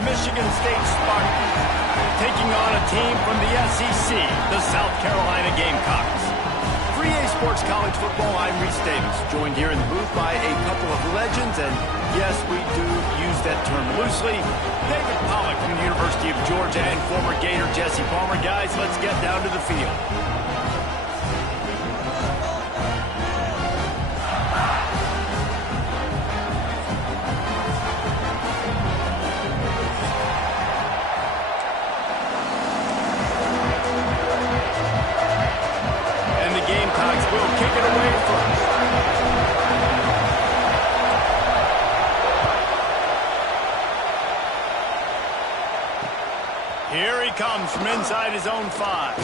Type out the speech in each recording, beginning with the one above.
Michigan State Spartans, taking on a team from the SEC, the South Carolina Gamecocks. For EA Sports College Football, I'm Reese Davis, joined here in the booth by a couple of legends, and yes, we do use that term loosely. David Pollack from the University of Georgia and former Gator Jesse Palmer. Guys, let's get down to the field. Here he comes from inside his own 5.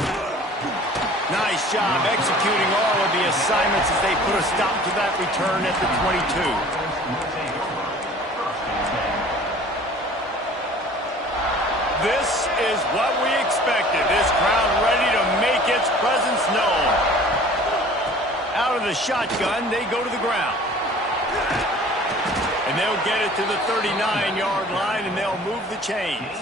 Nice job executing all of the assignments as they put a stop to that return at the 22. This is what we expected. This crowd ready to make its presence known. Out of the shotgun, they go to the ground. And they'll get it to the 39-yard line, and they'll move the chains.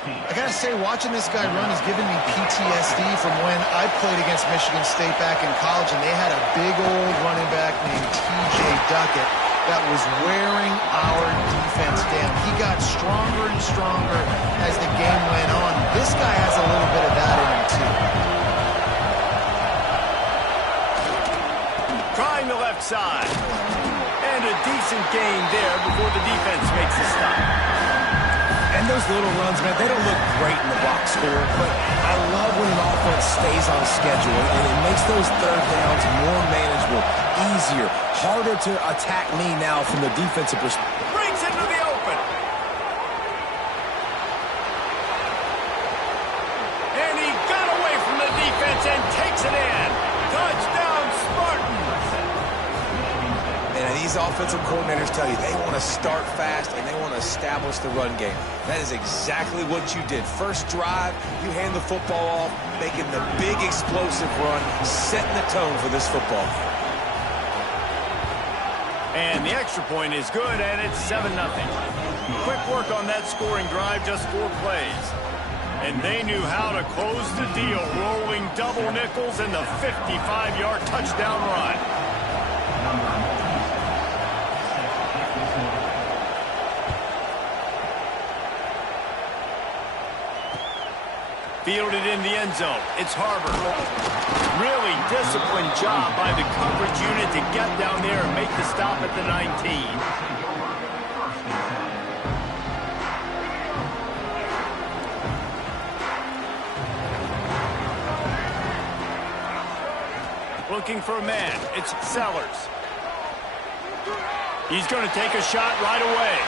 I gotta say, watching this guy run has given me PTSD from when I played against Michigan State back in college, and they had a big old running back named T.J. Duckett that was wearing our defense down. He got stronger and stronger as the game went on. This guy has a little bit of that in him, too. Trying the left side. And a decent gain there before the defense makes a stop. And those little runs, man, they don't look great in the box score, but I love when an offense stays on schedule, and it makes those third downs more manageable, easier, harder to attack me now from the defensive perspective. Brings into the open. And he got away from the defense and takes it in. Touchdown, Spartans. And these offensive coordinators tell you they want to start fast and they want to establish the run game. That is exactly what you did. First drive, you hand the football off, making the big explosive run, setting the tone for this football game. And the extra point is good, and it's 7-0. Quick work on that scoring drive, just 4 plays. And they knew how to close the deal, rolling double nickels and the 55-yard touchdown run. Fielded in the end zone. It's Harbor. Really disciplined job by the coverage unit to get down there and make the stop at the 19. Looking for a man. It's Sellers. He's going to take a shot right away.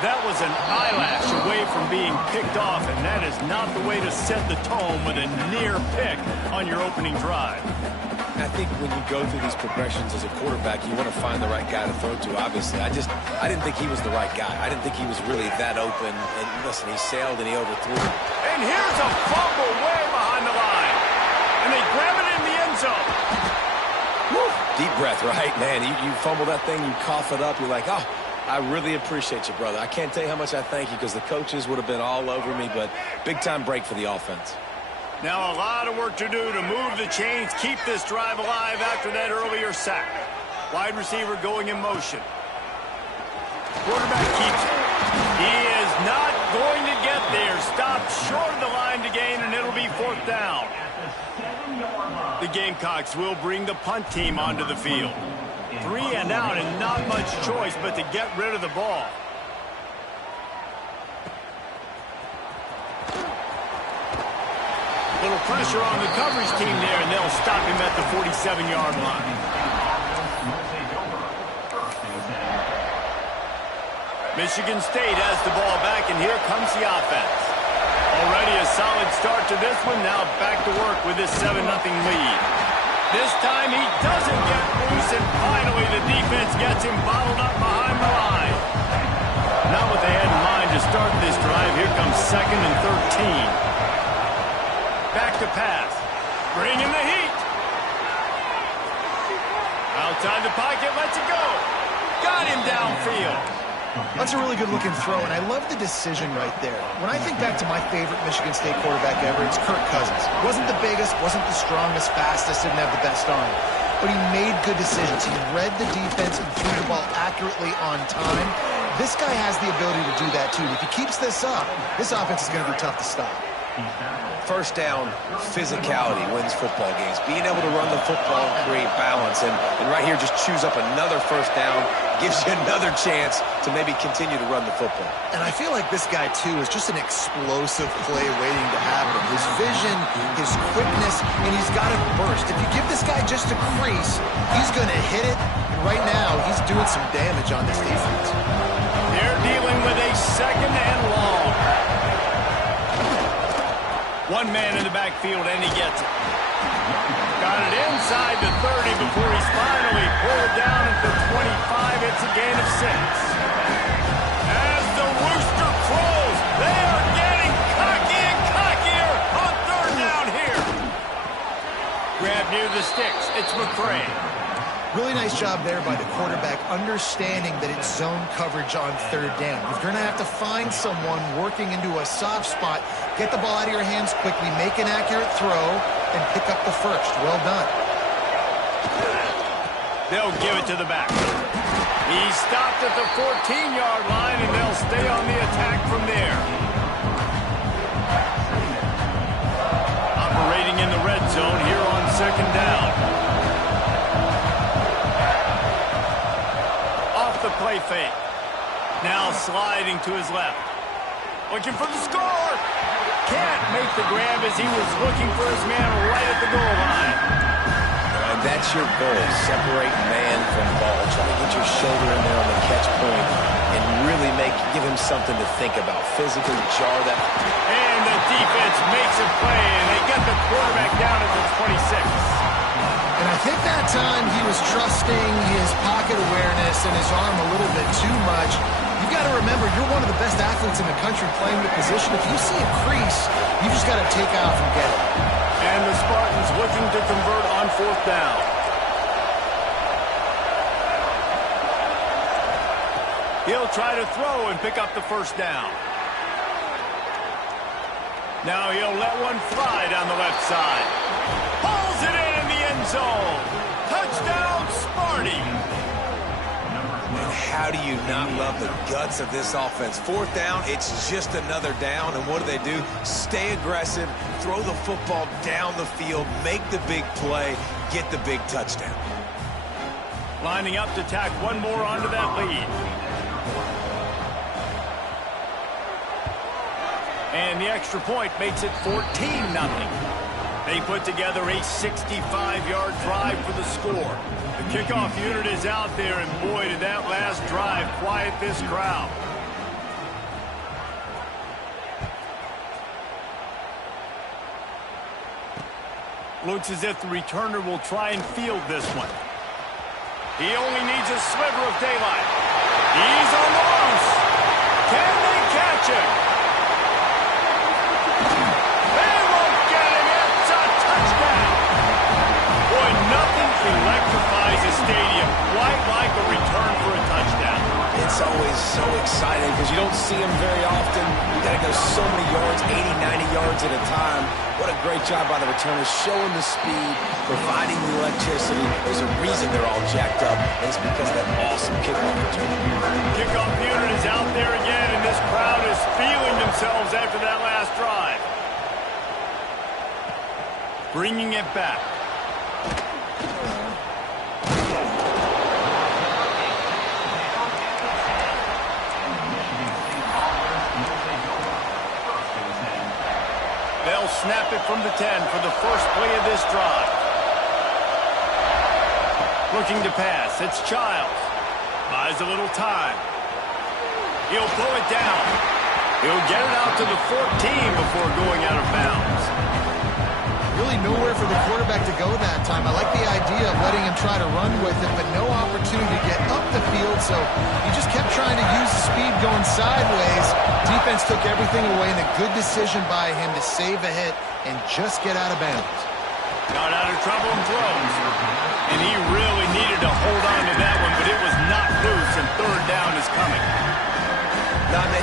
That was an eyelash away from being picked off, and that is not the way to set the tone with a near pick on your opening drive. I think when you go through these progressions as a quarterback, you want to find the right guy to throw to, obviously. I didn't think he was the right guy. I didn't think he was really that open. And listen, he sailed and he overthrew. And here's a fumble way behind the line. And they grab it in the end zone. Woo. Deep breath, right? Man, you fumble that thing, you cough it up, you're like, oh, I really appreciate you, brother. I can't tell you how much I thank you because the coaches would have been all over me, but big-time break for the offense. Now a lot of work to do to move the chains, keep this drive alive after that earlier sack. Wide receiver going in motion. Quarterback keeps it. He is not going to get there. Stopped short of the line to gain, and it'll be 4th down. The Gamecocks will bring the punt team onto the field. 3 and out, and not much choice but to get rid of the ball. Little pressure on the coverage team there, and they'll stop him at the 47-yard line. Michigan State has the ball back, and here comes the offense. Already a solid start to this one. Now back to work with this 7-0 lead. This time he doesn't get loose, and finally the defense gets him bottled up behind the line. Not what they had in mind to start this drive. Here comes 2nd and 13. Back to pass. Bringing the heat. Outside the pocket, lets it go. Got him downfield. That's a really good-looking throw, and I love the decision right there. When I think back to my favorite Michigan State quarterback ever, it's Kirk Cousins. Wasn't the biggest, wasn't the strongest, fastest, didn't have the best arm. But he made good decisions. He read the defense and threw the ball accurately on time. This guy has the ability to do that, too. If he keeps this up, this offense is going to be tough to stop. First down, physicality wins football games. Being able to run the football and create balance. And right here, just choose up another first down. Gives you another chance to maybe continue to run the football. And I feel like this guy, too, is just an explosive play waiting to happen. His vision, his quickness, and he's got a burst. If you give this guy just a crease, he's going to hit it. And right now, he's doing some damage on this defense. They're dealing with a second and long. One man in the backfield, and he gets it. Got it inside the 30 before he's finally pulled down at the 25. It's a gain of 6. As the rooster crows, they are getting cocky and cockier on third down here. Grab near the sticks. It's McCray. Really nice job there by the quarterback, understanding that it's zone coverage on third down. You're going to have to find someone working into a soft spot, get the ball out of your hands quickly, make an accurate throw, and pick up the first. Well done. They'll give it to the back. He stopped at the 14-yard line, and they'll stay on the attack from there. Operating in the red zone here on second down. The play fake. Now sliding to his left. Looking for the score. Can't make the grab as he was looking for his man right at the goal line. And that's your goal. Separate man from ball. Try to get your shoulder in there on the catch point and really give him something to think about. Physically jar that. And the defense makes a play, and they get the quarterback down at the 26. And I think that time he was trusting his pocket awareness and his arm a little bit too much. You've got to remember, you're one of the best athletes in the country playing the position. If you see a crease, you just got to take off and get it. And the Spartans looking to convert on fourth down. He'll try to throw and pick up the first down. Now he'll let one fly down the left side. Pulls it in the end zone. Touchdown, Sparty. And how do you not love the guts of this offense? Fourth down, it's just another down. And what do? Stay aggressive, throw the football down the field, make the big play, get the big touchdown. Lining up to tack one more onto that lead. And the extra point makes it 14-0. They put together a 65-yard drive for the score. The kickoff unit is out there, and boy, did that last drive quiet this crowd. Looks as if the returner will try and field this one. He only needs a sliver of daylight. He's on the loose. Can they catch him? Electrifies a stadium quite like a return for a touchdown. It's always so exciting because you don't see them very often. You got to go so many yards, 80, 90 yards at a time. What a great job by the returners, showing the speed, providing the electricity. There's a reason they're all jacked up, and it's because of that awesome kickoff return. Kickoff unit is out there again, and this crowd is feeling themselves after that last drive. Bringing it back. They'll snap it from the 10 for the first play of this drive. Looking to pass. It's Childs. Buys a little time. He'll pull it down. He'll get it out to the 14 before going out of bounds. Really nowhere for the quarterback to go that time. I like the idea of letting him try to run with it, but no opportunity to get up the field, so he just kept trying to use the speed going sideways. Defense took everything away, and a good decision by him to save a hit and just get out of bounds. Got out of trouble and throws. And he really needed to hold on to that one, but it was not loose, and third down is coming.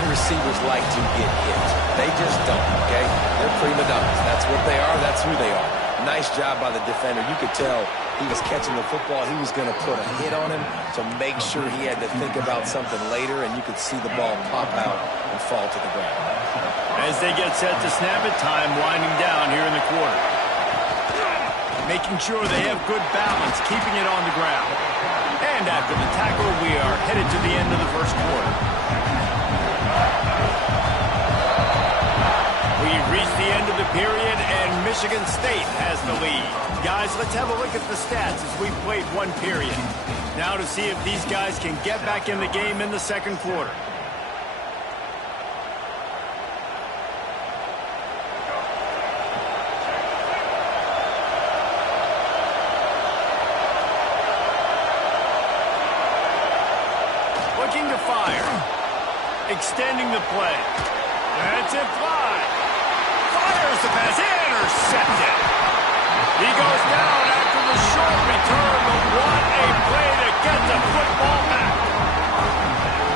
receivers like to get hit. They just don't, okay? They're prima donnas. That's what they are. That's who they are. Nice job by the defender. You could tell he was catching the football. He was going to put a hit on him to make sure he had to think about something later, and you could see the ball pop out and fall to the ground. As they get set to snap it, time winding down here in the quarter. Making sure they have good balance, keeping it on the ground. And after the tackle, we are headed to the end of the first quarter. We've reached the end of the period, and Michigan State has the lead. Guys, let's have a look at the stats as we played one period. Now to see if these guys can get back in the game in the second quarter. Looking to fire. Extending the play. That's it, fly. Fires the pass. Intercepted. He goes down after the short return, but what a play to get the football back.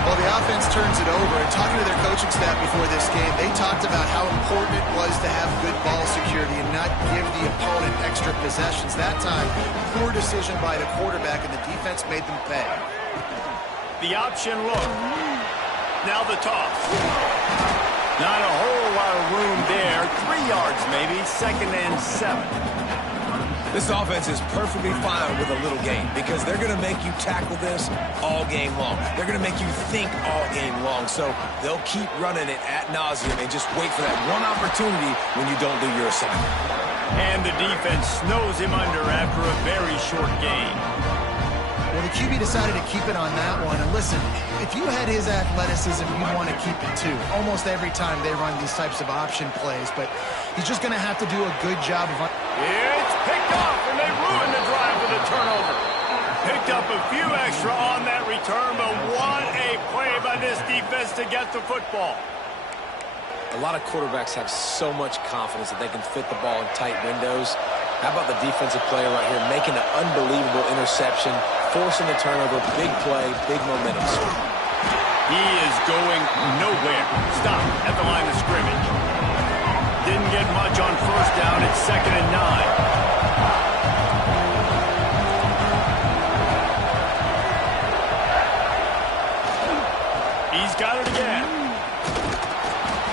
Well, the offense turns it over, and talking to their coaching staff before this game, they talked about how important it was to have good ball security and not give the opponent extra possessions. That time, poor decision by the quarterback, and the defense made them pay. The option look. Now the toss. Not a whole lot of room there. 3 yards maybe, 2nd and 7. This offense is perfectly fine with a little game because they're going to make you tackle this all game long. They're going to make you think all game long. So they'll keep running it ad nauseum and just wait for that one opportunity when you don't do your assignment. And the defense snows him under after a very short game. Well, the QB decided to keep it on that one. And listen, if you had his athleticism, you'd want to keep it too. Almost every time they run these types of option plays. But he's just going to have to do a good job of... It's picked off, and they ruin the drive with a turnover. Picked up a few extra on that return, but what a play by this defense to get the football. A lot of quarterbacks have so much confidence that they can fit the ball in tight windows. How about the defensive player right here making an unbelievable interception, forcing the turnover, big play, big momentum. He is going nowhere. Stop at the line of scrimmage. Didn't get much on first down. It's 2nd and 9. He's got it again.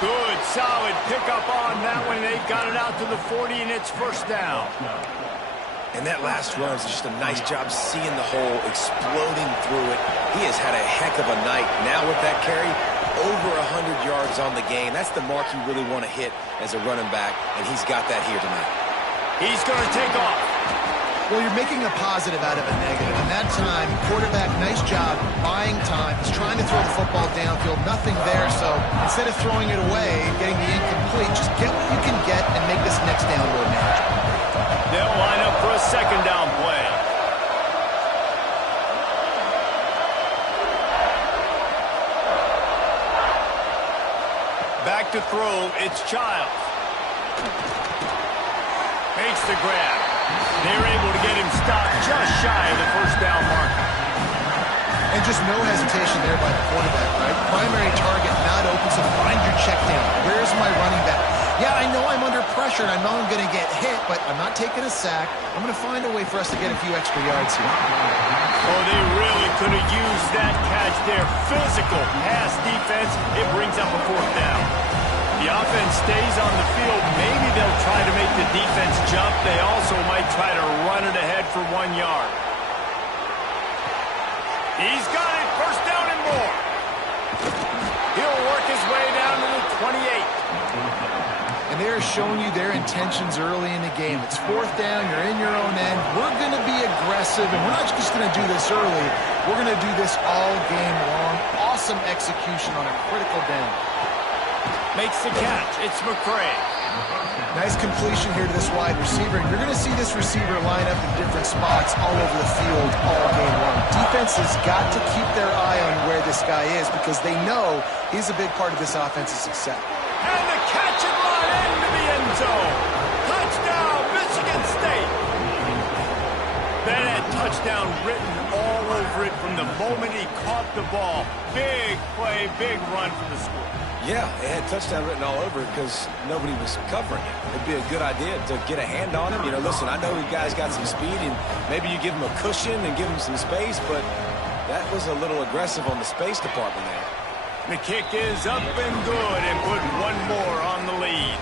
Good, solid pickup on that one. They've got it out to the 40, and it's 1st down. And that last run is just a nice job seeing the hole, exploding through it. He has had a heck of a night. Now with that carry, over 100 yards on the game. That's the mark you really want to hit as a running back, and he's got that here tonight. He's going to take off. Well, you're making a positive out of a negative. And that time, quarterback, nice job, buying time. He's trying to throw the football downfield. Nothing there, so instead of throwing it away and getting the incomplete, just get what you can get and make this next down more manageable. They'll line up for a 2nd down play. Back to throw, it's Childs. Makes the grab. They're able to get him stopped just shy of the 1st down mark. And just no hesitation there by the quarterback, right? Primary target not open, so find your check down. Where's my running back? Yeah, I know I'm under pressure, and I know I'm going to get hit, but I'm not taking a sack. I'm going to find a way for us to get a few extra yards here. Oh, they really could have used that catch there. Physical pass defense. It brings up a 4th down. The offense stays on the field. Maybe they'll try to make the defense jump. They also might try to run it ahead for 1 yard. He's got it. 1st down and more. He'll work his way down to the 28. And they're showing you their intentions early in the game. It's 4th down. You're in your own end. We're going to be aggressive, and we're not just going to do this early. We're going to do this all game long. Awesome execution on a critical down. Makes the catch. It's McCray. Nice completion here to this wide receiver. You're going to see this receiver line up in different spots all over the field all game long. Defense has got to keep their eye on where this guy is because they know he's a big part of this offense's success. And the catch and run into the end zone. Touchdown, Michigan State. That had touchdown written all over it from the moment he caught the ball. Big play, big run for the score. Yeah, it had touchdown written all over it because nobody was covering it. It'd be a good idea to get a hand on him. You know, listen, I know you guys got some speed, and maybe you give him a cushion and give him some space, but that was a little aggressive on the space department there. The kick is up and good and put one more on the lead.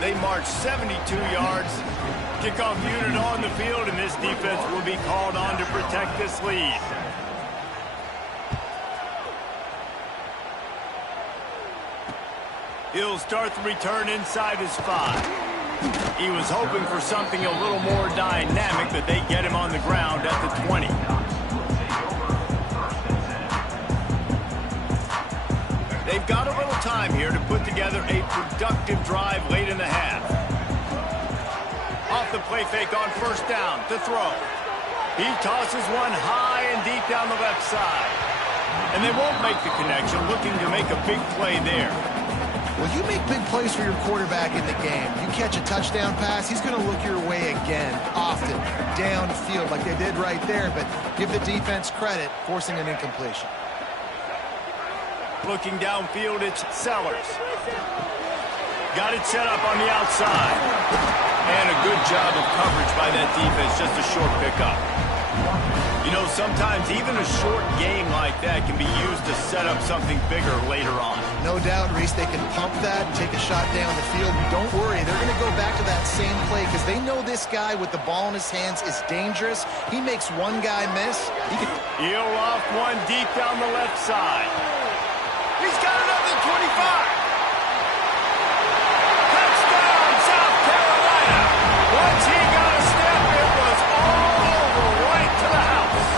They march 72 yards. Kickoff unit on the field, and this defense will be called on to protect this lead. He'll start the return inside his 5. He was hoping for something a little more dynamic, but they get him on the ground at the 20. They've got a little time here to put together a productive drive late in the half. Off the play fake on first down to throw. He tosses one high and deep down the left side. And they won't make the connection, looking to make a big play there. Well, you make big plays for your quarterback in the game. You catch a touchdown pass, he's going to look your way again, often, downfield like they did right there, but give the defense credit, forcing an incompletion. Looking downfield, it's Sellers. Got it set up on the outside. And a good job of coverage by that defense, just a short pickup. You know, sometimes even a short game like that can be used to set up something bigger later on. No doubt, Reese, they can pump that and take a shot down the field. Don't worry, they're going to go back to that same play because they know this guy with the ball in his hands is dangerous. He makes one guy miss. He'll off one deep down the left side. He's got another 25. Touchdown, South Carolina. Once he got a step, it was all over right to the house.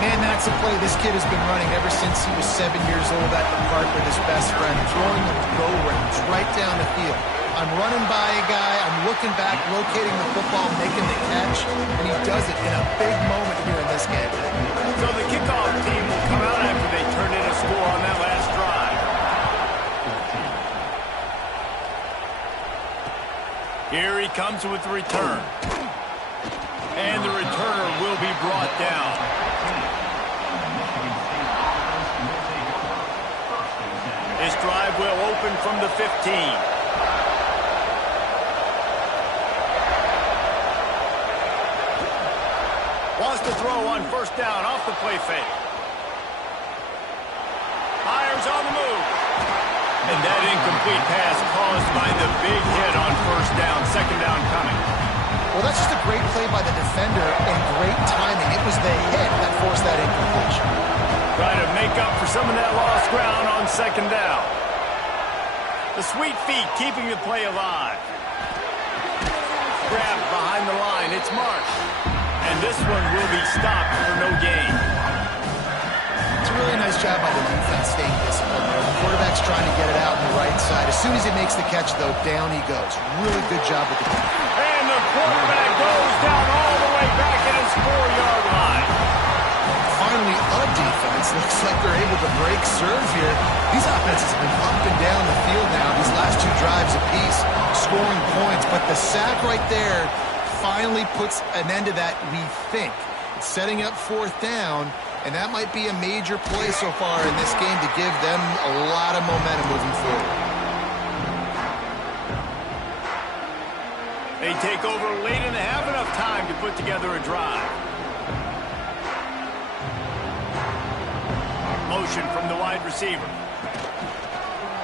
Man, that's a play this kid has been running ever since he was 7 years old at the park with his best friend, throwing go routes right down the field. I'm running by a guy, I'm looking back, locating the football, making the catch, and he does it in a big moment here in this game. So the kickoff team will come out after they turn in a score on that last drive. Here he comes with the return. And the returner will be brought down. This drive will open from the 15. Wants to throw on first down off the play fake. Fires on the move. And that incomplete pass caused by the big hit on first down, second down coming. Well, that's just a great play by the defender and great timing. It was the hit that forced that incompletion. Trying to make up for some of that lost ground on second down. The sweet feet keeping the play alive. Grab behind the line. It's Marsh. And this one will be stopped for no gain. It's a really nice job by the defense staying disciplined there. The quarterback's trying to get it out on the right side. As soon as he makes the catch, though, down he goes. Really good job with the defense. And the quarterback goes down all the way back at his 4-yard line. Finally, a defense. Looks like they're able to break serve here. These offenses have been up and down the field now. These last two drives apiece, scoring points. But the sack right there finally puts an end to that, we think. It's setting up fourth down, and that might be a major play so far in this game to give them a lot of momentum moving forward. They take over late and have enough time to put together a drive. Motion from the wide receiver.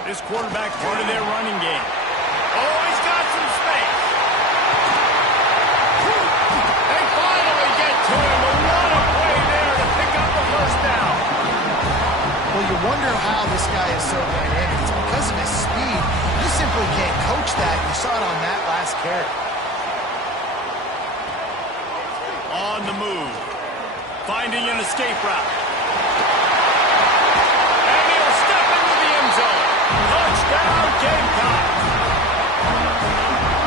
This quarterback part of their running game. Oh, he's got some space. They finally get to him. What a play there to pick up the first down. Well, you wonder how this guy is so dynamic. It's because of his speed. You simply can't coach that. You saw it on that last carry. On the move. Finding an escape route. And he'll step into the end zone. Touchdown, Gamecocks.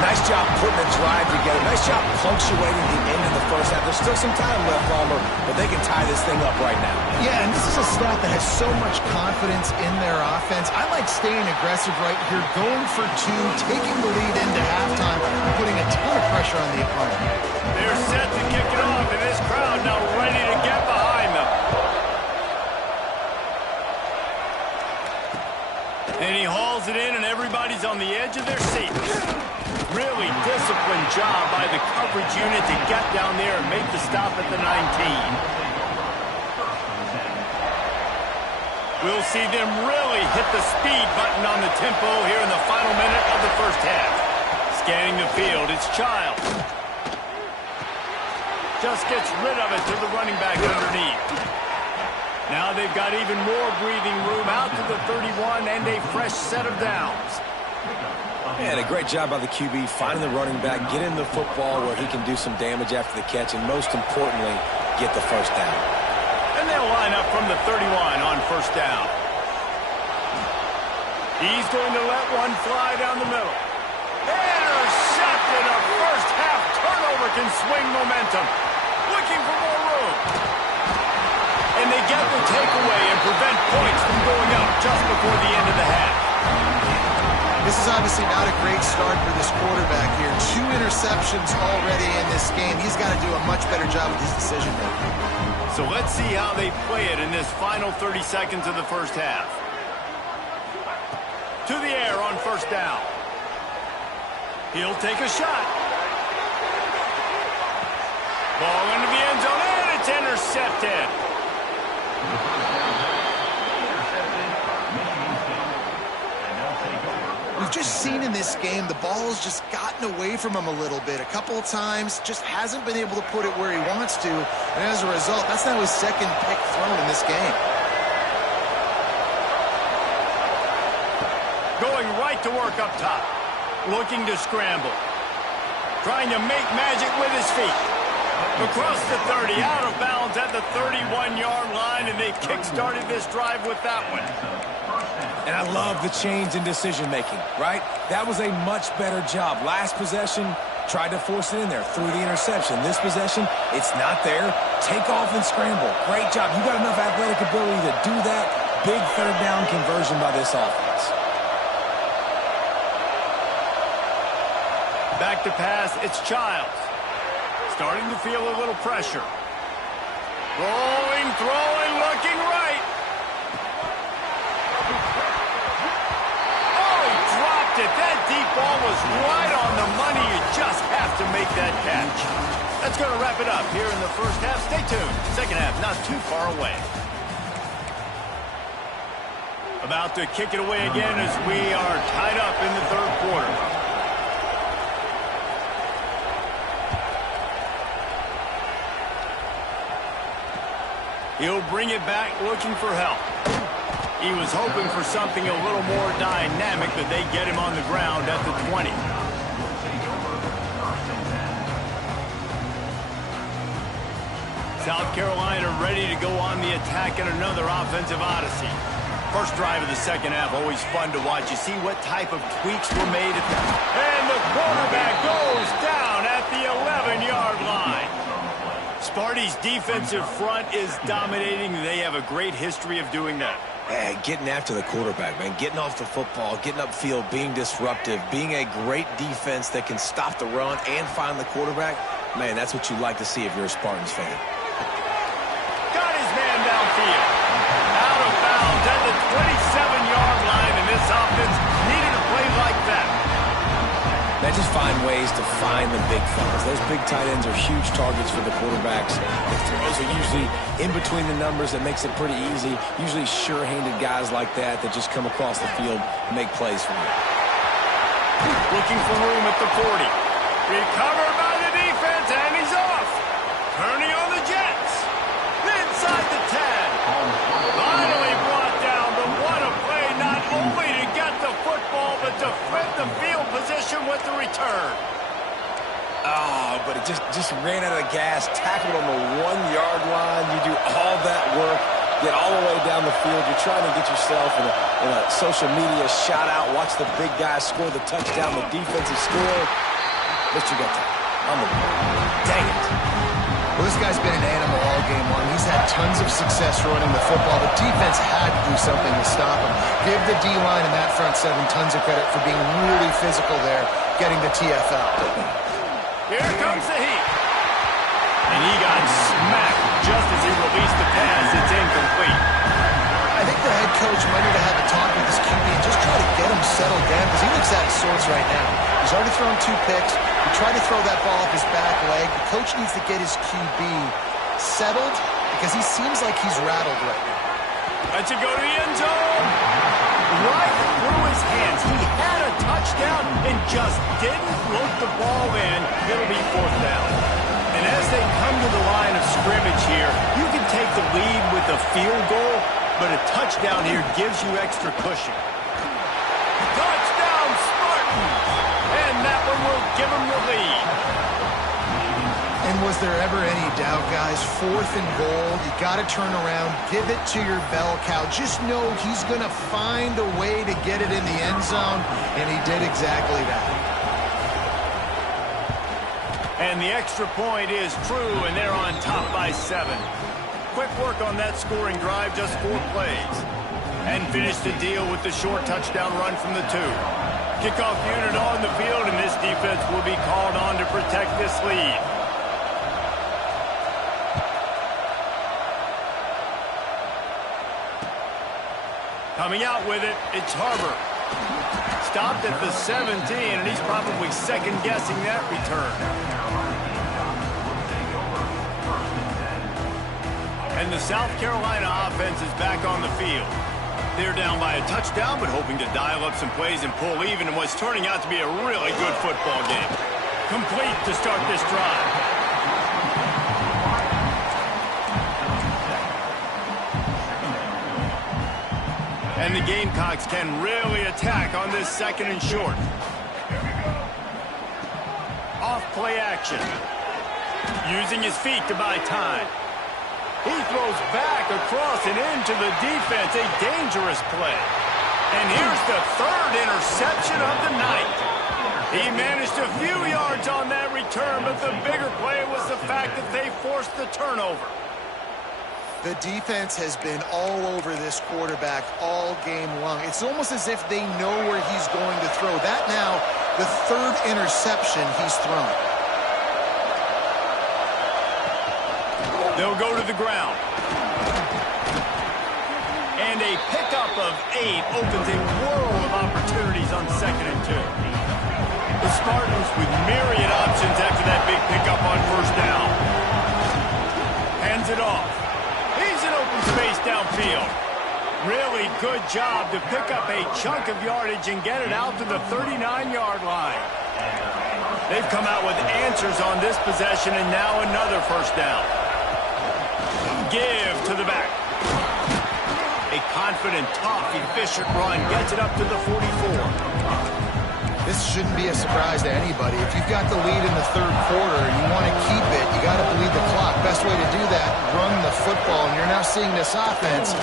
Nice job putting the drive together. Nice job punctuating the end of the first half. There's still some time left, Palmer, but they can tie this thing up right now. Yeah, and this is a staff that has so much confidence in their offense. I like staying aggressive right here, going for two, taking the lead into halftime, and putting a ton of pressure on the opponent. They're set to kick it off, and this this crowd now ready to get behind them. And he hauls it in, and everybody's on the edge of their seats. Really disciplined job by the coverage unit to get down there and make the stop at the 19. We'll see them really hit the speed button on the tempo here in the final minute of the first half. Scanning the field, it's Childs. Just gets rid of it to the running back underneath. Now they've got even more breathing room out to the 31 and a fresh set of downs. And a great job by the QB finding the running back, getting the football where he can do some damage after the catch, and most importantly, get the first down. And they'll line up from the 31 on first down. He's going to let one fly down the middle. Intercepted! A first half turnover can swing momentum. Looking for more room. And they get the takeaway and prevent points from going up just before the end of the half. This is obviously not a great start for this quarterback here. 2 interceptions already in this game. He's got to do a much better job with his decision-making. So let's see how they play it in this final 30 seconds of the first half. To the air on first down. He'll take a shot. Ball into the end zone, and it's intercepted. We've just seen in this game the ball has just gotten away from him a little bit. A couple of times, just hasn't been able to put it where he wants to. And as a result, that's now his second pick thrown in this game. Going right to work up top. Looking to scramble. Trying to make magic with his feet. Across the 30, out of bounds at the 31-yard line, and they kick-started this drive with that one. And I love the change in decision-making, right? That was a much better job. Last possession, tried to force it in there, threw the interception. This possession, it's not there. Take off and scramble. Great job. You got enough athletic ability to do that. Big third down conversion by this offense. Back to pass, it's Childs. Starting to feel a little pressure. Rolling, throwing, looking right. Oh, he dropped it. That deep ball was right on the money. You just have to make that catch. That's going to wrap it up here in the first half. Stay tuned. Second half, not too far away. About to kick it away again as we are tied up in the third quarter. He'll bring it back looking for help. He was hoping for something a little more dynamic, but they get him on the ground at the 20. South Carolina ready to go on the attack in another offensive odyssey. First drive of the second half, always fun to watch. You see what type of tweaks were made. And the quarterback goes down at the 11-yard line. Sparty's defensive front is dominating. They have a great history of doing that. Yeah, getting after the quarterback, man. Getting off the football, getting upfield, being disruptive, being a great defense that can stop the run and find the quarterback. Man, that's what you like to see if you're a Spartans fan. Got his man downfield. Out of bounds at the 27-yard line, and this offense needed a play like that. They just find ways to find the big fellas. Those big tight ends are huge targets for the quarterbacks. The throws are usually in between the numbers. That makes it pretty easy. Usually sure-handed guys like that just come across the field and make plays for you. Looking for room at the 40. Recovered by the defense, and he's off. Turning on the Jets. Inside the 10. Finally brought down, but what a play, not only to get the football, but to flip the field position with the return. Oh, but it just ran out of gas, tackled on the 1-yard line. You do all that work, get all the way down the field. You're trying to get yourself in a social media shout out, watch the big guy score the touchdown, the defensive score. Missed your gut tackle. Unbelievable. Dang it. Well, this guy's been an animal all game long. He's had tons of success running the football. The defense had to do something to stop him. Give the D-line and that front seven tons of credit for being really physical there, getting the TFL. Here comes the heat. And he got smacked just as he released the pass. It's incomplete. I think the head coach might need to have a talk with his QB and just try to get him settled down because he looks out of sorts right now. He's already thrown 2 picks. He tried to throw that ball off his back leg. The coach needs to get his QB settled because he seems like he's rattled right now. Let's it go to the end zone. Right through his hands. He had a touchdown and just didn't look the ball in. It'll be 4th down. And as they come to the line of scrimmage here, you can take the lead with a field goal, but a touchdown here gives you extra cushion. Touchdown, Spartan! And that one will give him the lead. And was there ever any doubt, guys? 4th and goal. You got to turn around. Give it to your bell cow. Just know he's going to find a way to get it in the end zone, and he did exactly that. And the extra point is true, and they're on top by 7. Quick work on that scoring drive, just 4 plays. And finished the deal with the short touchdown run from the 2. Kickoff unit on the field, and this defense will be called on to protect this lead. Coming out with it, it's Harbor. Stopped at the 17, and he's probably second-guessing that return. And the South Carolina offense is back on the field. They're down by a touchdown, but hoping to dial up some plays and pull even in what's turning out to be a really good football game. Complete to start this drive. And the Gamecocks can really attack on this 2nd and short. Off play action. Using his feet to buy time. He throws back across and into the defense. A dangerous play. And here's the 3rd interception of the night. He managed a few yards on that return, but the bigger play was the fact that they forced the turnover. The defense has been all over this quarterback all game long. It's almost as if they know where he's going to throw. That now, the 3rd interception he's thrown. They'll go to the ground. And a pickup of 8 opens a world of opportunities on 2nd and 2. The Spartans with myriad options after that big pickup on 1st down. Hands it off. He's in open space downfield. Really good job to pick up a chunk of yardage and get it out to the 39-yard line. They've come out with answers on this possession, and now another 1st down. Give to the back. A confident, tough, efficient run gets it up to the 44. This shouldn't be a surprise to anybody. If you've got the lead in the 3rd quarter and you want to keep it, you got to bleed the clock. Best way to do that, run the football. And you're now seeing this offense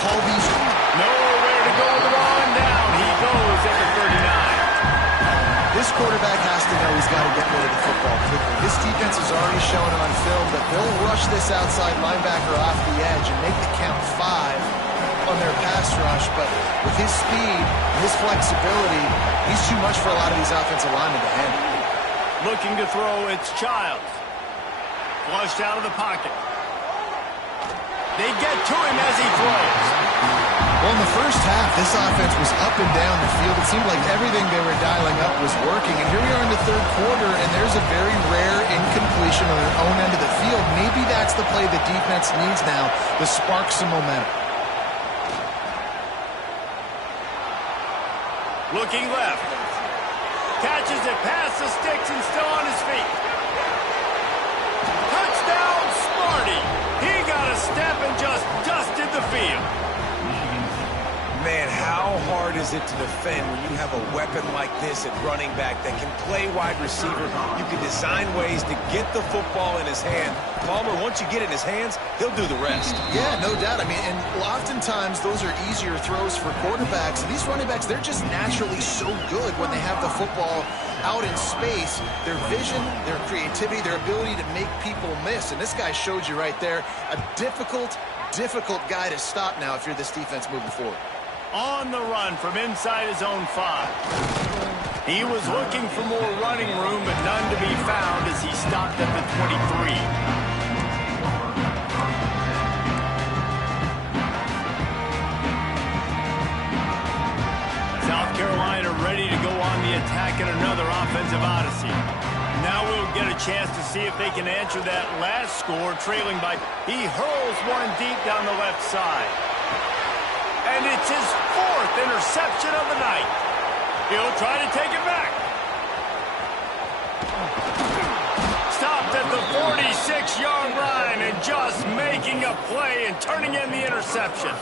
call these. Nowhere to go with the ball and down. He goes at the 39. This quarterback has to know he's got to get rid of the football quickly. This defense has already shown on film that they'll rush this outside linebacker off the edge and make the count 5 on their pass rush, but with his speed, his flexibility, he's too much for a lot of these offensive linemen to handle. Looking to throw, it's Childs. Flushed out of the pocket. They get to him as he throws. Well, in the first half, this offense was up and down the field. It seemed like everything they were dialing up was working, and here we are in the 3rd quarter, and there's a very rare incompletion on their own end of the field. Maybe that's the play the defense needs now to spark some momentum. Looking left. Catches it past the sticks and still on his feet. Touchdown, Sparty. He got a step and just dusted the field. Man, how hard is it to defend when you have a weapon like this at running back that can play wide receiver? You can design ways to get the football in his hand. Palmer, once you get it in his hands, he'll do the rest. Yeah, no doubt. I mean, and oftentimes those are easier throws for quarterbacks. And these running backs, they're just naturally so good when they have the football out in space. Their vision, their creativity, their ability to make people miss. And this guy showed you right there, a difficult guy to stop now if you're this defense moving forward. On the run from inside his own 5. He was looking for more running room, but none to be found as he stopped at the 23. South Carolina ready to go on the attack in another offensive odyssey. Now we'll get a chance to see if they can answer that last score, trailing by... He hurls one deep down the left side. And it's his 4th interception of the night. He'll try to take it back. Stopped at the 46-yard line and just making a play and turning in the interception.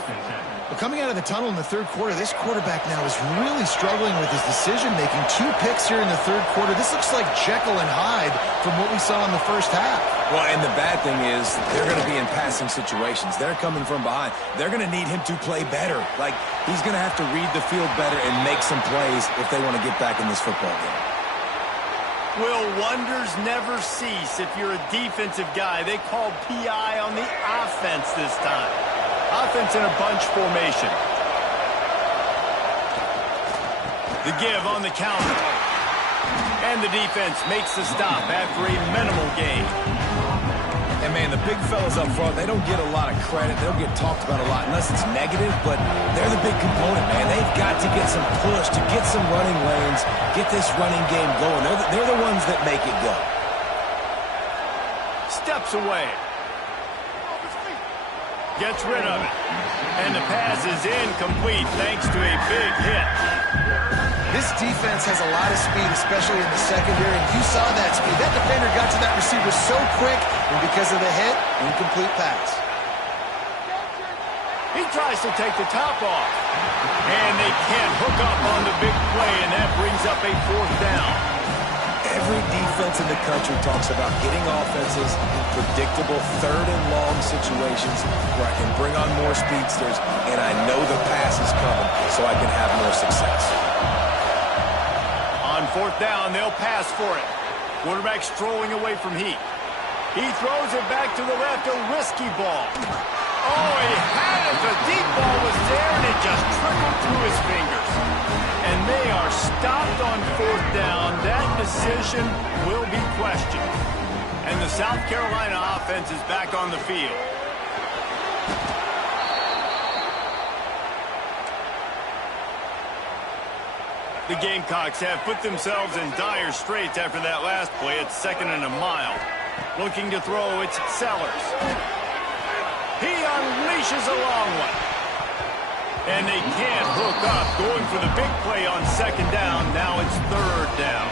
Well, coming out of the tunnel in the third quarter, this quarterback now is really struggling with his decision-making. 2 picks here in the third quarter. This looks like Jekyll and Hyde from what we saw in the first half. Well, and the bad thing is they're going to be in passing situations. They're coming from behind. They're going to need him to play better. Like, he's going to have to read the field better and make some plays if they want to get back in this football game. Will wonders never cease if you're a defensive guy? They called PI on the offense this time. Offense in a bunch formation. The give on the counter. And the defense makes the stop after a minimal gain. And, man, the big fellas up front, they don't get a lot of credit. They don't get talked about a lot unless it's negative, but they're the big component, man. They've got to get some push, to get some running lanes, get this running game going. They're the ones that make it go. Steps away. Gets rid of it. And the pass is incomplete thanks to a big hit. This defense has a lot of speed, especially in the secondary, and you saw that speed. That defender got to that receiver so quick, and because of the hit, incomplete pass. He tries to take the top off. And they can't hook up on the big play, and that brings up a 4th down. Every defense in the country talks about getting offenses in predictable 3rd and long situations where I can bring on more speedsters and I know the pass is coming so I can have more success. On 4th down, they'll pass for it. Quarterback strolling away from Heat. He throws it back to the left, a risky ball. Oh, he had it. The deep ball was there, and it just trickled through his fingers. And they are stopped on 4th down. That decision will be questioned. And the South Carolina offense is back on the field. The Gamecocks have put themselves in dire straits after that last play. It's 2nd and a mile. Looking to throw, it's Sellers. He unleashes a long one. And they can't hook up. Going for the big play on 2nd down. Now it's 3rd down.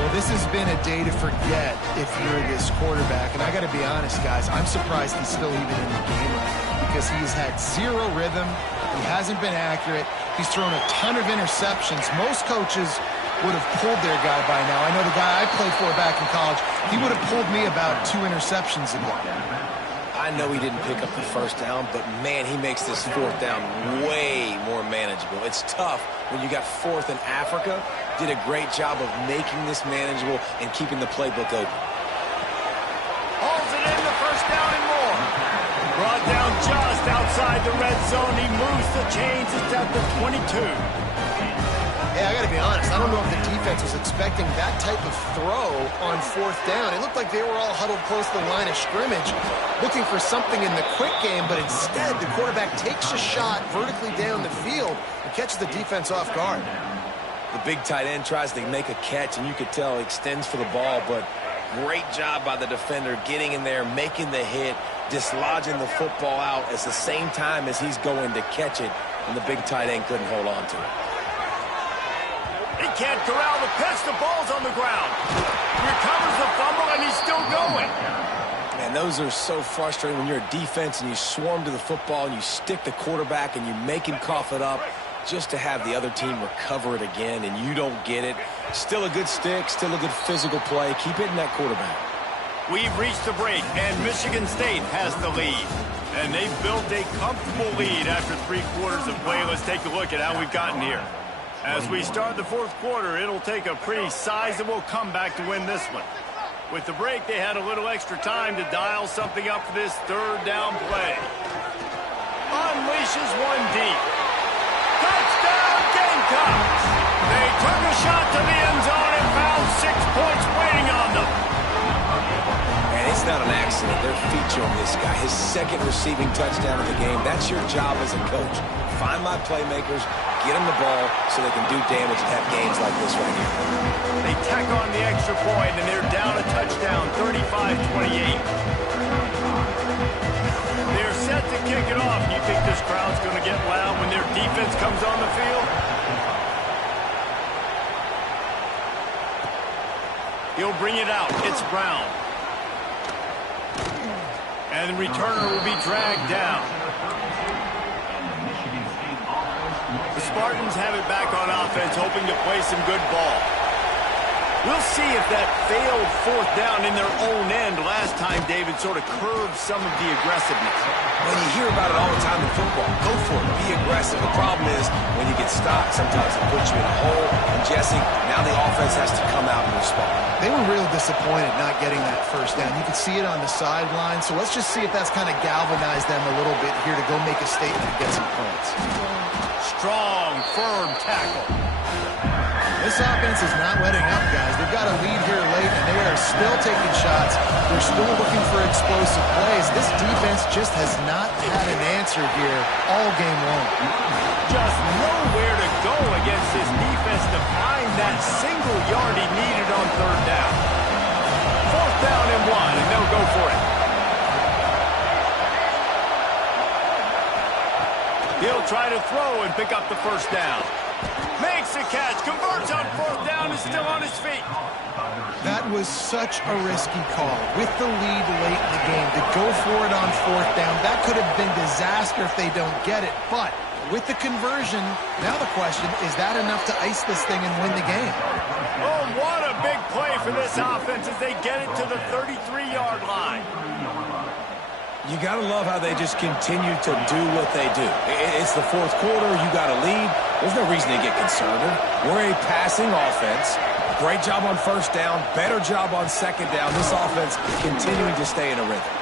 Well, this has been a day to forget if you're this quarterback. And I got to be honest, guys, I'm surprised he's still even in the game right now because he's had 0 rhythm. He hasn't been accurate. He's thrown a ton of interceptions. Most coaches would have pulled their guy by now. I know the guy I played for back in college, he would have pulled me about 2 interceptions ago. I know he didn't pick up the 1st down, but, man, he makes this 4th down way more manageable. It's tough when you got 4th in Africa. Did a great job of making this manageable and keeping the playbook open. Hauls it in the 1st down and more. Brought down just outside the red zone. He moves the chains. It's at the 22. Hey, I got to be honest. I don't know if the defense was expecting that type of throw on 4th down. It looked like they were all huddled close to the line of scrimmage, looking for something in the quick game, but instead the quarterback takes a shot vertically down the field and catches the defense off guard. The big tight end tries to make a catch, and you could tell he extends for the ball, but great job by the defender getting in there, making the hit, dislodging the football out at the same time as he's going to catch it, and the big tight end couldn't hold on to it. He can't corral the pitch. The ball's on the ground. Recovers the fumble, and he's still going. Man, those are so frustrating when you're a defense and you swarm to the football and you stick the quarterback and you make him cough it up just to have the other team recover it again and you don't get it. Still a good stick, still a good physical play. Keep hitting that quarterback. We've reached the break, and Michigan State has the lead. And they've built a comfortable lead after 3 quarters of play. Let's take a look at how we've gotten here. As we start the 4th quarter, it'll take a pretty sizable comeback to win this one. With the break, they had a little extra time to dial something up for this 3rd down play. Unleashes one deep. Touchdown, Gamecocks! They took a shot to not an accident. They're featuring this guy. His second receiving touchdown of the game. That's your job as a coach. Find my playmakers, get them the ball so they can do damage and have games like this right here. They tack on the extra point, and they're down a touchdown, 35-28. They're set to kick it off. You think this crowd's going to get loud when their defense comes on the field? He'll bring it out. It's Brown. And the returner will be dragged down. The Spartans have it back on offense, hoping to play some good ball. We'll see if that failed fourth down in their own end last time, David, sort of curbed some of the aggressiveness. When you hear about it all the time in football, go for it. Be aggressive. The problem is when you get stopped, sometimes it puts you in a hole. And, Jesse, now the offense has to come out and respond. They were real disappointed not getting that first down. You could see it on the sideline. So let's just see if that's kind of galvanized them a little bit here to go make a statement and get some points. Strong, firm tackle. This offense is not letting up, guys. They've got a lead here late, and they are still taking shots. They're still looking for explosive plays. This defense just has not had an answer here all game long. Just nowhere to go against this defense to find that single yard he needed on third down. Fourth down and 1, and they'll go for it. He'll try to throw and pick up the first down. Makes the catch, converts on fourth down, is still on his feet. That was such a risky call. With the lead late in the game, to go for it on fourth down, that could have been disaster if they don't get it. But with the conversion, now the question, is that enough to ice this thing and win the game? Oh, what a big play for this offense as they get it to the 33-yard line. You got to love how they just continue to do what they do. It's the fourth quarter. You got a lead. There's no reason to get conservative. We're a passing offense. Great job on first down. Better job on second down. This offense continuing to stay in a rhythm.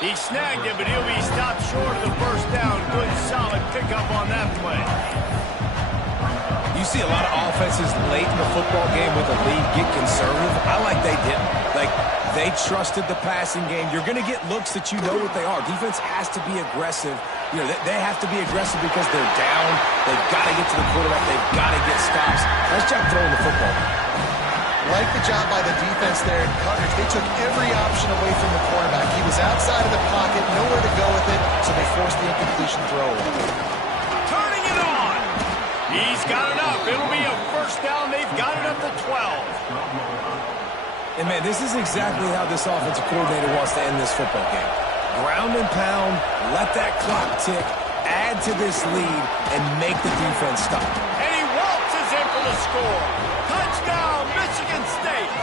He snagged it, but he'll be stopped short of the first down. Good, solid pickup on that play. You see a lot of offenses late in the football game with a lead get conservative. I like they didn't. Like, they trusted the passing game. You're going to get looks that you know what they are. Defense has to be aggressive. You know, they have to be aggressive because they're down. They've got to get to the quarterback. They've got to get stops. Nice job throwing the football. Like the job by the defense there in coverage. They took every option away from the quarterback. He was outside of the pocket, nowhere to go with it, so they forced the incompletion throw. Turning it on. He's got it up. It'll be a first down. They've got it up to 12. And, man, this is exactly how this offensive coordinator wants to end this football game. Ground and pound, let that clock tick, add to this lead, and make the defense stop. And he waltzes in for the score. Touchdown, Michigan State.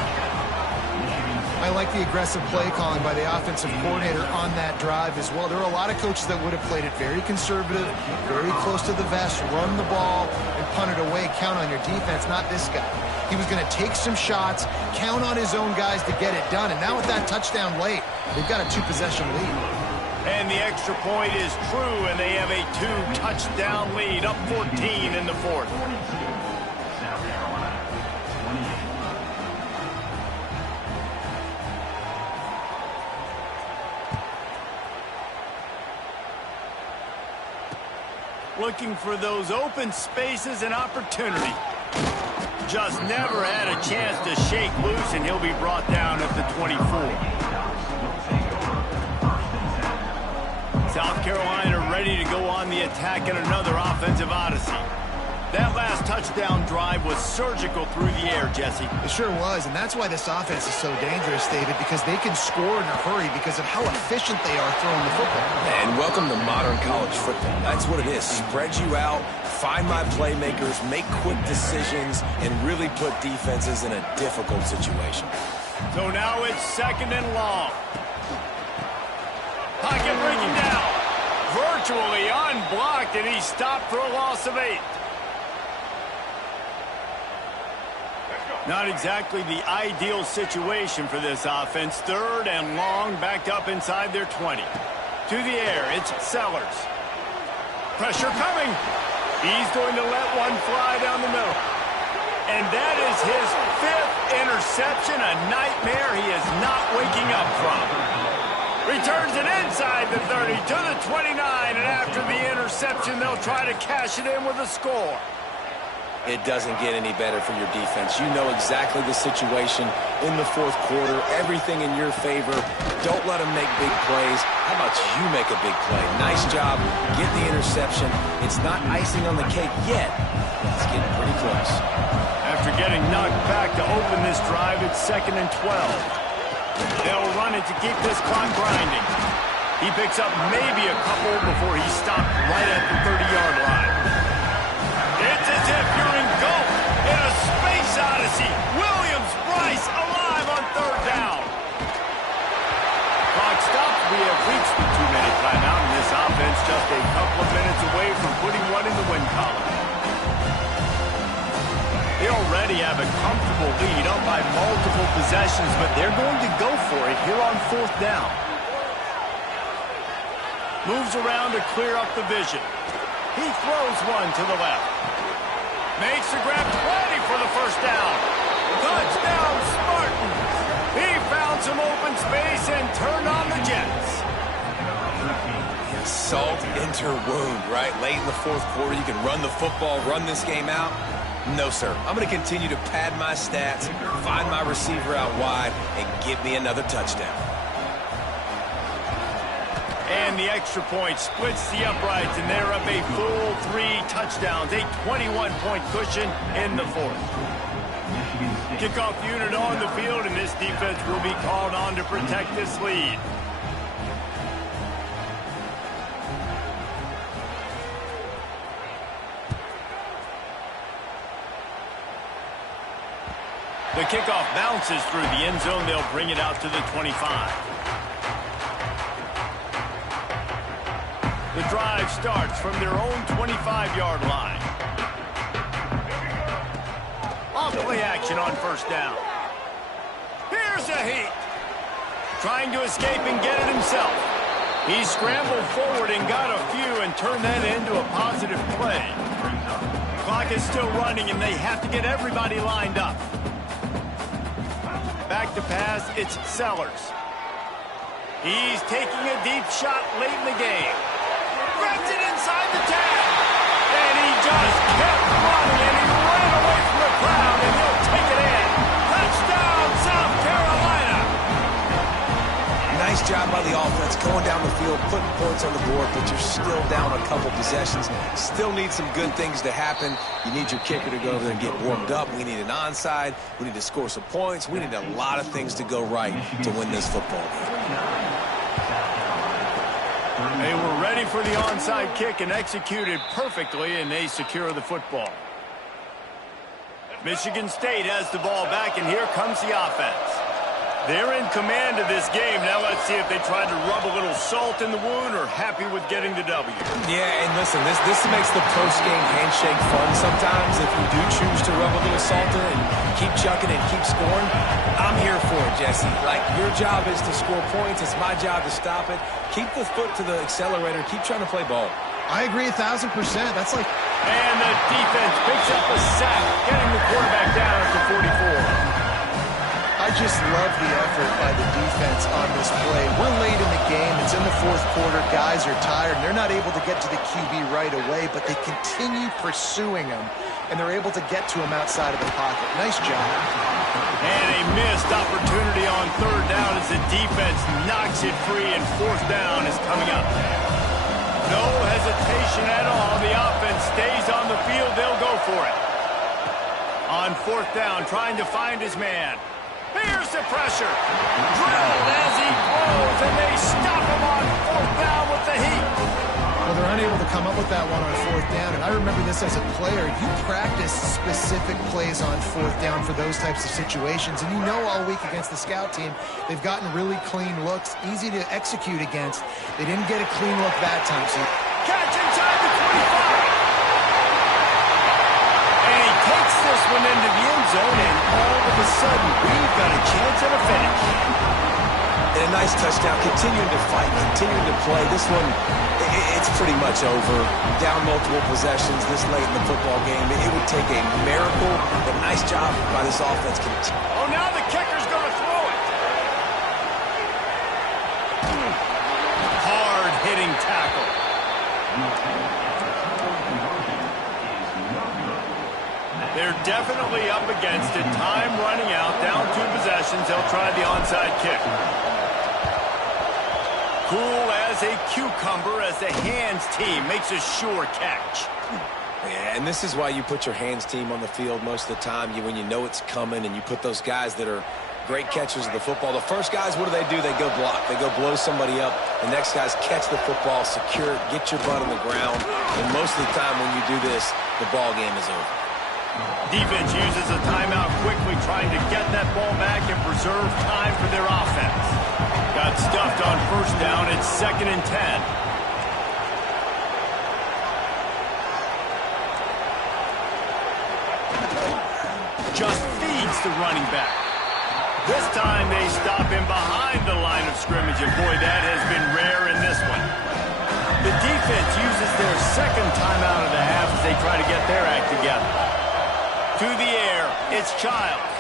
I like the aggressive play calling by the offensive coordinator on that drive as well. There are a lot of coaches that would have played it very conservative, very close to the vest, run the ball, and punt it away. Count on your defense, not this guy. He was going to take some shots, count on his own guys to get it done. And now with that touchdown late, they've got a two-possession lead. And the extra point is true, and they have a two-touchdown lead, up 14 in the fourth. Looking for those open spaces and opportunity. Just never had a chance to shake loose, and he'll be brought down at the 24. South Carolina ready to go on the attack in another offensive odyssey. That last touchdown drive was surgical through the air, Jesse. It sure was, and that's why this offense is so dangerous, David, because they can score in a hurry because of how efficient they are throwing the football. And welcome to modern college football. That's what it is. Spread you out, find my playmakers, make quick decisions, and really put defenses in a difficult situation. So now it's second and long. Pocket breaking down. Virtually unblocked, and he's stopped for a loss of 8. Not exactly the ideal situation for this offense. Third and long, backed up inside their 20. To the air, it's Sellers. Pressure coming. He's going to let one fly down the middle. And that is his 5th interception, a nightmare he is not waking up from. Returns it inside the 30 to the 29, and after the interception, they'll try to cash it in with a score. It doesn't get any better for your defense. You know exactly the situation in the fourth quarter, everything in your favor. Don't let them make big plays. How about you make a big play? Nice job. Get the interception. It's not icing on the cake yet. It's getting pretty close. After getting knocked back to open this drive, it's 2nd and 12. They'll run it to keep this clock grinding. He picks up maybe a couple before he's stopped right at the 30-yard line. It's as if you're engulfed in a space odyssey. Williams-Brice alive on 3rd down. Clock stops. We have reached the 2-minute timeout, and this offense just a couple of minutes away from putting one in the win column. They already have a comfortable lead up by multiple possessions, but they're going to go for it here on 4th down. Moves around to clear up the vision. He throws one to the left. Makes the grab 20 for the 1st down. Touchdown, Spartans. He found some open space and turned on the Jets. Salt into wound, right? Late in the fourth quarter, you can run the football, run this game out. No, sir. I'm going to continue to pad my stats, find my receiver out wide, and get me another touchdown. And the extra point splits the uprights, and they're up a full 3 touchdowns, a 21-point cushion in the 4th. Kickoff unit on the field, and this defense will be called on to protect this lead. The kickoff bounces through the end zone. They'll bring it out to the 25. The drive starts from their own 25-yard line. Off play action on 1st down. Here's a heat. Trying to escape and get it himself. He scrambled forward and got a few and turned that into a positive play. Clock is still running, and they have to get everybody lined up. Back to pass, it's Sellers. He's taking a deep shot late in the game. Grabs it inside the 10. And he just kept running, and he ran away from the crowd, and he'll take it in. Touchdown, South Carolina. Nice job by the offense going down the field, putting points on the board, but you're still down a couple possessions. Still need some good things to happen. You need your kicker to go over there and get warmed up. We need an onside. We need to score some points. We need a lot of things to go right to win this football game. They were ready for the onside kick and executed perfectly, and they secure the football. Michigan State has the ball back, and here comes the offense. They're in command of this game. Now let's see if they try to rub a little salt in the wound or happy with getting the W. Yeah, and listen, this makes the post-game handshake fun sometimes. If you do choose to rub a little salt in and keep chucking and keep scoring, I'm here for it, Jesse. Like, your job is to score points. It's my job to stop it. Keep the foot to the accelerator. Keep trying to play ball. I agree 1,000%. That's like... And the defense picks up a sack, getting the quarterback down at the 44. I just love the effort by the defense on this play. We're late in the game. It's in the fourth quarter. Guys are tired, and they're not able to get to the QB right away, but they continue pursuing him, and they're able to get to him outside of the pocket. Nice job. And a missed opportunity on 3rd down as the defense knocks it free, and 4th down is coming up. No hesitation at all. The offense stays on the field. They'll go for it. On 4th down, trying to find his man. Here's the pressure. Drilled as he throws, and they stop him on 4th down with the heat. Well, they're unable to come up with that one on 4th down, and I remember this as a player. You practice specific plays on 4th down for those types of situations, and you know all week against the scout team, they've gotten really clean looks, easy to execute against. They didn't get a clean look that time. So catch inside the 25. And he takes this one into the end zone, and all of a sudden, we've got a chance at a finish. And a nice touchdown, continuing to fight, continuing to play. This one, It's pretty much over. Down multiple possessions this late in the football game. It would take a miracle, but nice job by this offense. Oh, now the kicker's going to throw it. Hard-hitting tackle. They're definitely up against it. Time running out. Down 2 possessions. They'll try the onside kick. Cool as a cucumber as the hands team makes a sure catch. Yeah, and this is why you put your hands team on the field most of the time. When you know it's coming, and you put those guys that are great catchers of the football. The first guys, what do? They go block. They go blow somebody up. The next guys catch the football, secure it, get your butt on the ground. And most of the time when you do this, the ball game is over. Defense uses a timeout quickly, trying to get that ball back and preserve time for their offense. Got stuffed on first down. It's 2nd and 10. Just feeds the running back. This time they stop him behind the line of scrimmage, and boy, that has been rare in this one. The defense uses their 2nd timeout of the half as they try to get their act together. To the air, it's Childs.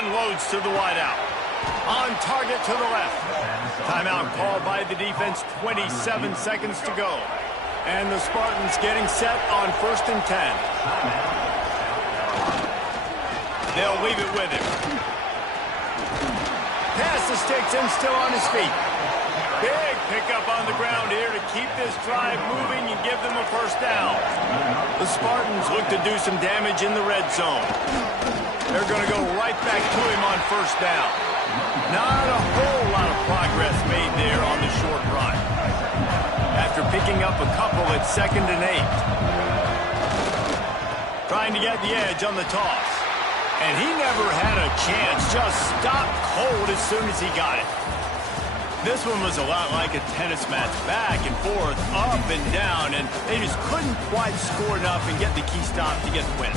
Unloads to the wideout. On target to the left. Timeout called by the defense, 27 seconds to go. And the Spartans getting set on 1st and 10. They'll leave it with him. Pass the sticks and still on his feet. Big pickup on the ground here to keep this drive moving and give them a first down. The Spartans look to do some damage in the red zone. They're going to go right back to him on first down. Not a whole lot of progress made there on the short run. After picking up a couple, it's 2nd and 8. Trying to get the edge on the toss. And he never had a chance, just stopped cold as soon as he got it. This one was a lot like a tennis match, back and forth, up and down, and they just couldn't quite score enough and get the key stop to get the win.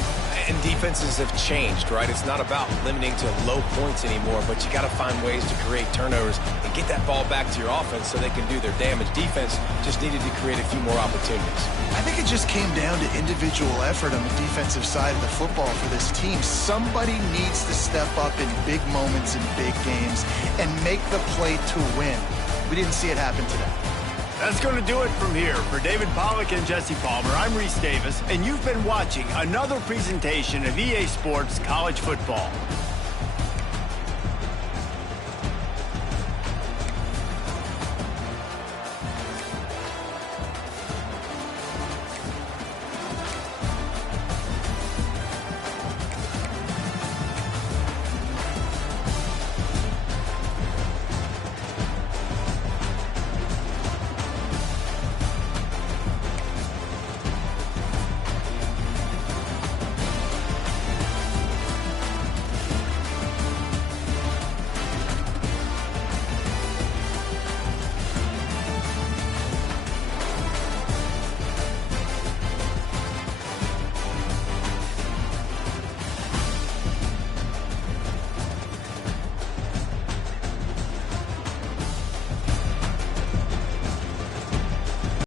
And defenses have changed, right? It's not about limiting to low points anymore, but you got to find ways to create turnovers and get that ball back to your offense so they can do their damage. Defense just needed to create a few more opportunities. I think it just came down to individual effort on the defensive side of the football for this team. Somebody needs to step up in big moments in big games and make the play to win. We didn't see it happen today. That's going to do it from here. For David Pollack and Jesse Palmer, I'm Reese Davis, and you've been watching another presentation of EA Sports College Football.